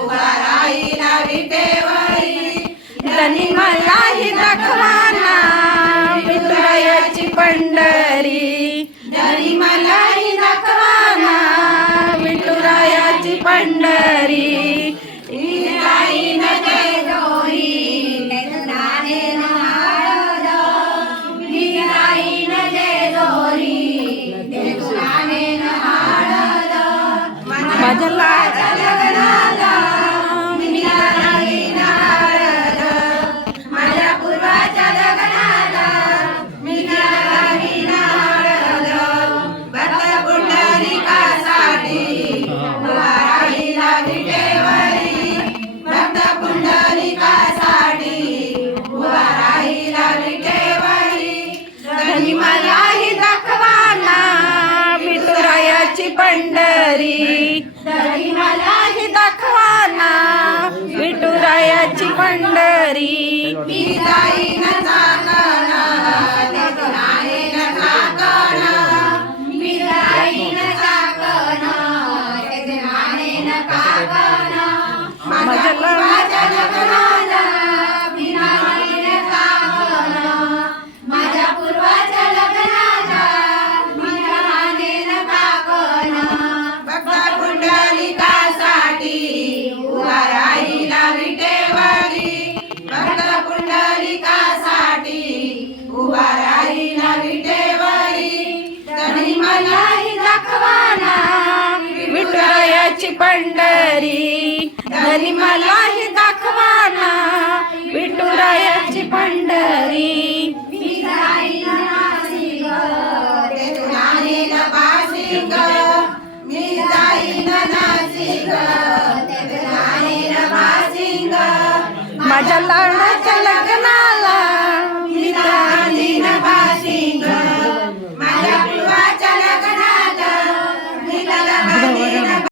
उभा राहिला विटेवरी. धनी मलाही दाखवाना विठुरायाची पंढरी. धनी मलाही दाखवाना विठुरायाची पंढरी. मी जाईन जेजुरी, तेथुनाने हळद. मी जाईन जेजुरी, तेथुनाने हळद. माझ्या लाडच्या लग्नाला मी जाईन हळद. माझ्या पूर्वाच्या लग्नाला मी जाईन हळद. भक्त पुंडलिकासाठी उभा राहिला विटेवरी. भक्त पुंडलिकासाठी उभा राहिला विटेवरी. धनी मलाही दाखवाना विठुरायाची पंढरी. धनी मलाही दाखवाना विठुरायाची पंढरी. मी जाईन चाकण, तेथुनाने चाकण. मी जाईन चाकण, तेथुनाने चाकण. माझ्या पूर्वाच्या लग्नाला मी जाईन चाकण. माझ्या पूर्वाच्या लग्नाला मी जाईन चाकण. भक्त पुंडलिकासाठी उभा राहिला विटेवरी. भक्त पुंडलिकासाठी उभा राहिला विटेवरी. धनी मलाही दाखवाना विठुरायाची पंढरी. धनी मलाही दाखवाना विठुरायाची पंढरी. मी जाईन नाशिक, तेथुनाने पासिंग. मी जाईन नाशिक, तेथुनाने पासिंग. माझ्या लाडाच्या लग्नाला